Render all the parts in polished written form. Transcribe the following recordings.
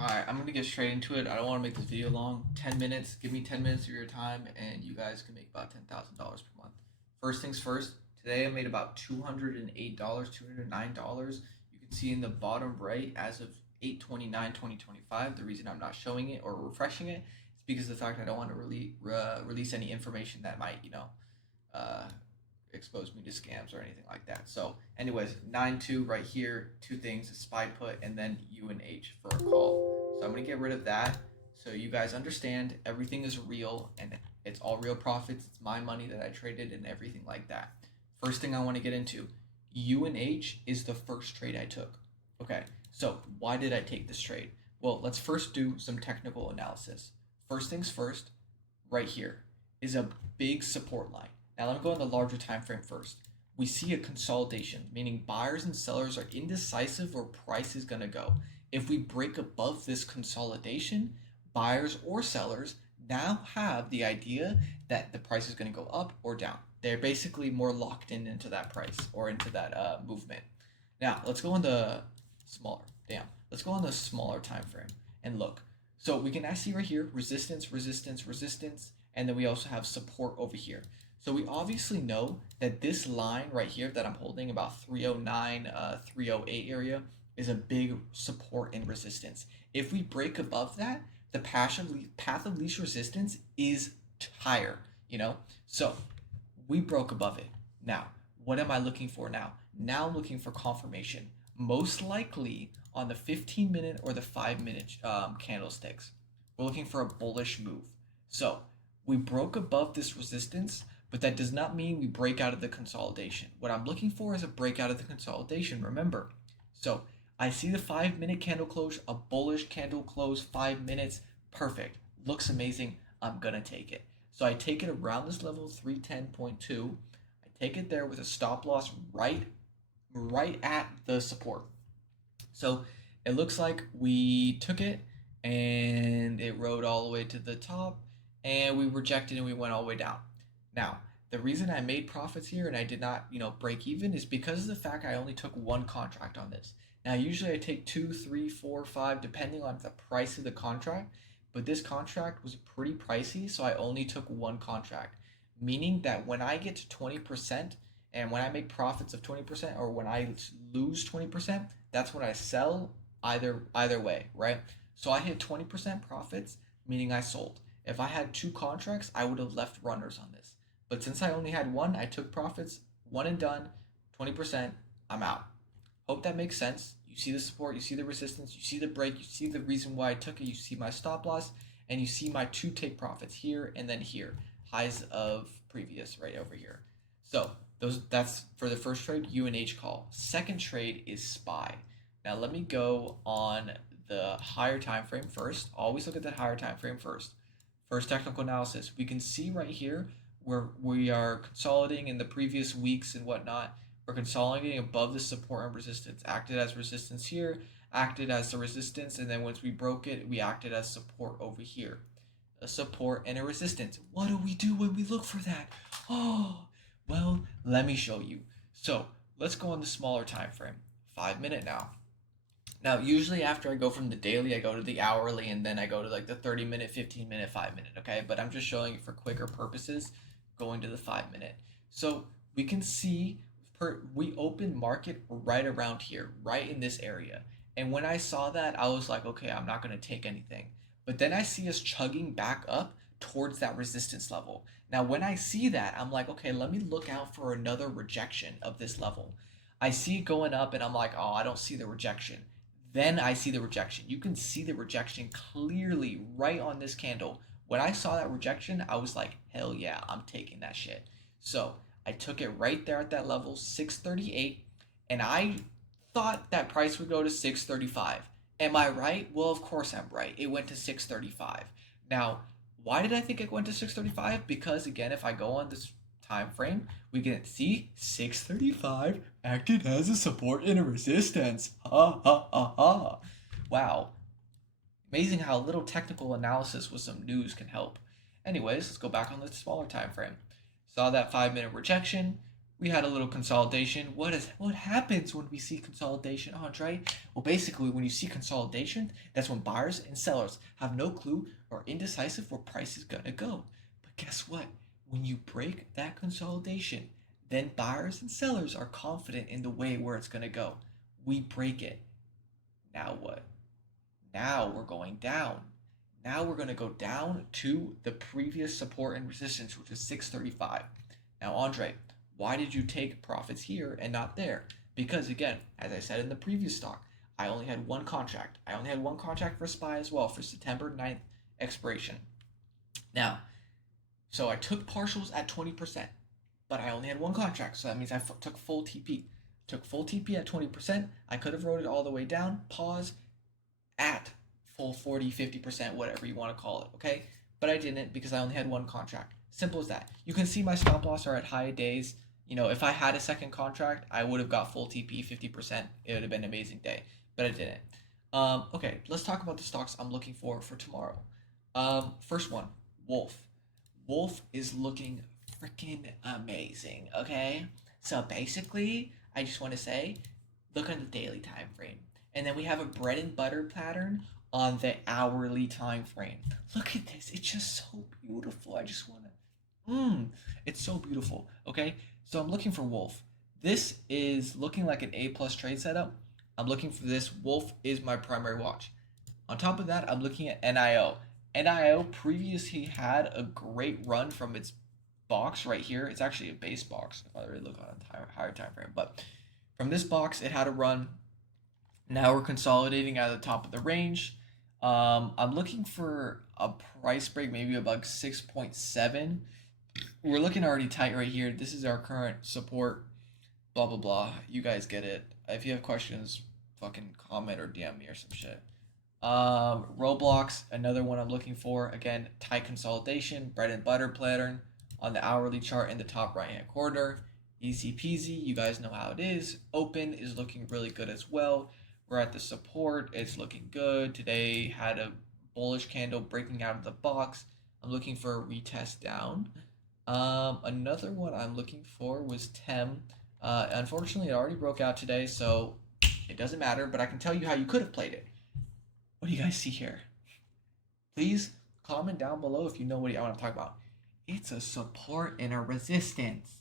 Alright, I'm gonna get straight into it. I don't want to make this video long. 10 minutes. Give me 10 minutes of your time, and you guys can make about $10,000 per month. First things first, today I made about $208, $209. You can see in the bottom right as of 8/29/2025. The reason I'm not showing it or refreshing it is because of the fact I don't want to release any information that might, uh, expose me to scams or anything like that. So, anyways, 9-2 right here, two things, a spy put, and then UNH for a call. So I'm gonna get rid of that so you guys understand everything is real and it's all real profits. It's my money that I traded and everything like that. First thing I want to get into, UNH is the first trade I took. Okay, so why did I take this trade? Well, let's first do some technical analysis. First things first, right here is a big support line. Now let me go on the larger time frame first. We see a consolidation, meaning buyers and sellers are indecisive where price is going to go. If we break above this consolidation, buyers or sellers now have the idea that the price is going to go up or down. They're basically more locked in into that price or into that movement. Now let's go on the smaller. Damn. Let's go on the smaller time frame and look. So we can actually see right here resistance, resistance, resistance, and then we also have support over here. So we obviously know that this line right here that I'm holding about 309, 308 area is a big support and resistance. If we break above that, the path of least resistance is higher, you know? So we broke above it. Now, what am I looking for now? Now I'm looking for confirmation. Most likely on the 15-minute or the 5-minute candlesticks. We're looking for a bullish move. So we broke above this resistance, but that does not mean we break out of the consolidation. What I'm looking for is a breakout of the consolidation, remember. So I see the 5-minute candle close, a bullish candle close, 5 minutes, perfect. Looks amazing. I'm going to take it. So I take it around this level, 310.2. I take it there with a stop loss right at the support. So it looks like we took it and it rode all the way to the top and we rejected and we went all the way down. Now, the reason I made profits here and I did not, break even is because of the fact I only took one contract on this. Now, usually I take two, three, four, five, depending on the price of the contract, but this contract was pretty pricey, so I only took one contract, meaning that when I get to 20%, and when I make profits of 20% or when I lose 20%, that's when I sell either way, right? So I hit 20% profits, meaning I sold. If I had two contracts, I would have left runners on this. But since I only had one, I took profits, one and done, 20%, I'm out. Hope that makes sense. You see the support, you see the resistance, you see the break, you see the reason why I took it, you see my stop loss, and you see my two take profits here and then here. Highs of previous right over here. So that's for the first trade, UNH call. Second trade is SPY. Now let me go on the higher time frame first. Always look at that higher time frame first. First technical analysis. We can see right here where we are consolidating in the previous weeks and whatnot. We're consolidating above the support and resistance. Acted as resistance here, acted as the resistance, and then once we broke it, we acted as support over here. A support and a resistance. What do we do when we look for that? Oh, well, let me show you. So let's go on the smaller time frame. 5 minute now. Now, usually after I go from the daily, I go to the hourly, and then I go to like the 30-minute, 15-minute, 5 minute, okay? But I'm just showing you for quicker purposes, going to the 5 minute. So we can see we open market right around here, right in this area. And when I saw that, I was like, okay, I'm not going to take anything. But then I see us chugging back up towards that resistance level. Now, when I see that, I'm like, okay, let me look out for another rejection of this level. I see it going up, and I'm like, oh, I don't see the rejection. Then I see the rejection. You can see the rejection clearly right on this candle. When I saw that rejection, I was like, hell yeah, I'm taking that shit. So I took it right there at that level, 638, and I thought that price would go to 635. Am I right? Well, of course I'm right. It went to 635. Now, why did I think it went to 635? Because again, if I go on this time frame, we can see 635 acted as a support and a resistance. Ha ha ha ha. Wow. Amazing how little technical analysis with some news can help. Anyways, let's go back on the smaller time frame. Saw that 5 minute rejection. We had a little consolidation. What happens when we see consolidation, Andre? Well, basically, when you see consolidation, that's when buyers and sellers have no clue or indecisive where price is gonna go. But guess what? When you break that consolidation, then buyers and sellers are confident in the way where it's gonna go. We break it. Now what? Now we're going down. Now we're going to go down to the previous support and resistance, which is 635. Now, Andre, why did you take profits here and not there? Because, again, as I said in the previous stock, I only had one contract. I only had one contract for SPY as well for September 9th expiration. Now, so I took partials at 20%, but I only had one contract. So that means I took full TP. Took full TP at 20%. I could have wrote it all the way down, pause, at full 40, 50%, whatever you want to call it, okay? But I didn't because I only had one contract. Simple as that. You can see my stop loss are at high days. You know, if I had a second contract, I would have got full TP 50%. It would have been an amazing day, but I didn't. Okay, let's talk about the stocks I'm looking for tomorrow. First one, Wolf. Wolf is looking freaking amazing, okay? So basically, I just want to say, look at the daily time frame. And then we have a bread and butter pattern on the hourly time frame. Look at this. It's just so beautiful. I just want to it's so beautiful. Okay? So I'm looking for Wolf. This is looking like an A plus trade setup. I'm looking for this. Wolf is my primary watch. On top of that, I'm looking at NIO. NIO previously had a great run from its box right here. It's actually a base box if I really look on a higher time frame. But from this box, it had a run. Now we're consolidating at the top of the range. I'm looking for a price break, maybe about 6.7. We're looking already tight right here. This is our current support. Blah blah blah. You guys get it. If you have questions, fucking comment or DM me or some shit. Roblox, another one I'm looking for. Again, tight consolidation, bread and butter pattern on the hourly chart in the top right hand corner. Easy peasy. You guys know how it is. Open is looking really good as well. We're at the support. It's looking good. Today had a bullish candle breaking out of the box. I'm looking for a retest down. Another one I'm looking for was TEM. Unfortunately, it already broke out today, so it doesn't matter, but I can tell you how you could have played it. What do you guys see here? Please comment down below if you know what I want to talk about. It's a support and a resistance.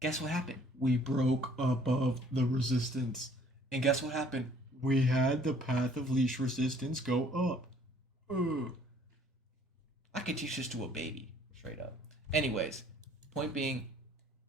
Guess what happened? We broke above the resistance. And guess what happened? We had the path of least resistance go up. I could teach this to a baby, straight up. Anyways, point being,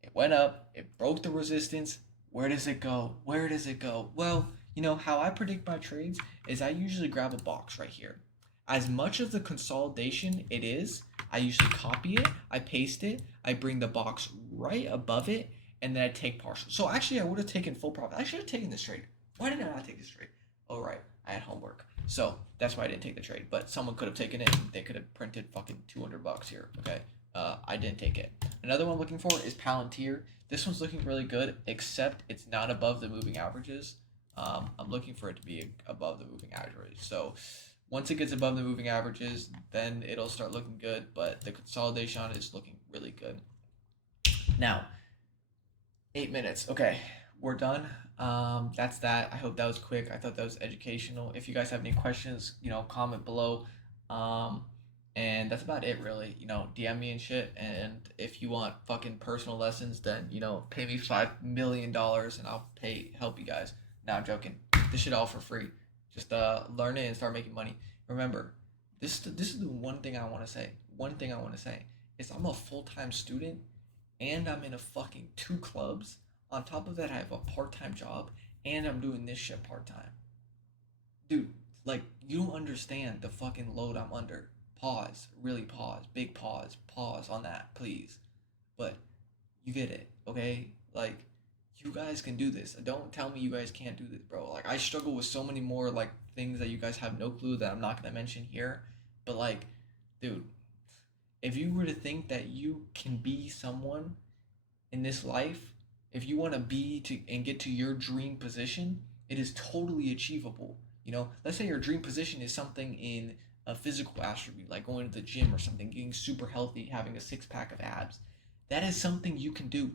it went up, it broke the resistance. Where does it go? Where does it go? Well, you know how I predict my trades is I usually grab a box right here. As much of the consolidation it is, I usually copy it, I paste it, I bring the box right above it, and then I take partial. So actually, I would have taken full profit. I should have taken this trade. Why did I not take this trade? Oh, right. I had homework. So that's why I didn't take the trade. But someone could have taken it and they could have printed fucking $200 here. Okay. I didn't take it. Another one I'm looking for is Palantir. This one's looking really good, except it's not above the moving averages. I'm looking for it to be above the moving average. So once it gets above the moving averages, then it'll start looking good. But the consolidation on it is looking really good. Now, 8 minutes. Okay, we're done. That's that. I hope that was quick. I thought that was educational. If you guys have any questions, comment below. And that's about it, really. DM me and shit. And if you want fucking personal lessons, then pay me $5 million and I'll help you guys. Now I'm joking. This shit all for free. Just learn it and start making money. Remember, this is the one thing I want to say. One thing I want to say is I'm a full-time student and I'm in a fucking 2 clubs. On top of that, I have a part-time job and I'm doing this shit part-time. Dude, like, you don't understand the fucking load I'm under. Pause. Really pause. Big pause. Pause on that, please. But you get it, okay? Like, you guys can do this. Don't tell me you guys can't do this, bro. Like, I struggle with so many more, like, things that you guys have no clue that I'm not going to mention here. But, like, dude, if you were to think that you can be someone in this life, if you want to and get to your dream position, it is totally achievable. Let's say your dream position is something in a physical attribute, like going to the gym or something, getting super healthy, having a 6-pack of abs. That is something you can do.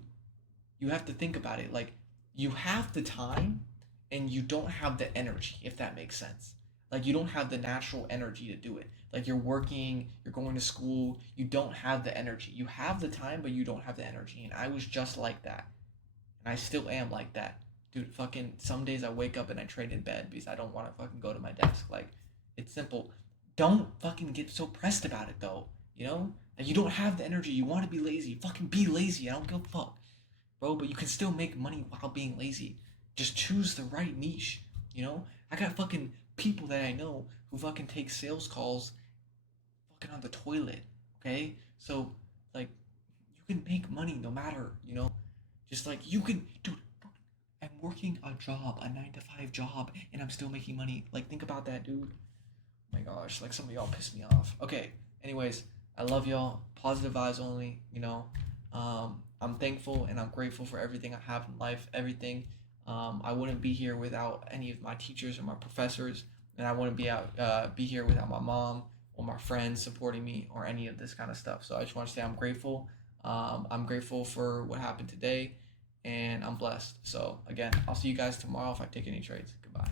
You have to think about it. Like, you have the time and you don't have the energy, if that makes sense. Like, you don't have the natural energy to do it. Like, you're working, you're going to school, you don't have the energy. You have the time, but you don't have the energy. And I was just like that. And I still am like that. Dude, fucking some days I wake up and I trade in bed because I don't want to fucking go to my desk. Like, it's simple. Don't fucking get so pressed about it though. You know? Like, you don't have the energy. You want to be lazy. Fucking be lazy. I don't give a fuck, bro. But you can still make money while being lazy. Just choose the right niche. You know? I got fucking people that I know who fucking take sales calls fucking on the toilet. Okay? So, like, you can make money no matter, you know? Just like you can, dude. I'm working a job, a 9 to 5 job, and I'm still making money. Like, think about that, dude. Oh my gosh, like some of y'all piss me off. Okay, anyways, I love y'all. Positive vibes only, you know. I'm thankful and I'm grateful for everything I have in life, everything. I wouldn't be here without any of my teachers or my professors, and I wouldn't be here without my mom or my friends supporting me or any of this kind of stuff. So I just want to say I'm grateful. I'm grateful for what happened today, and I'm blessed. So again, I'll see you guys tomorrow if I take any trades. Goodbye.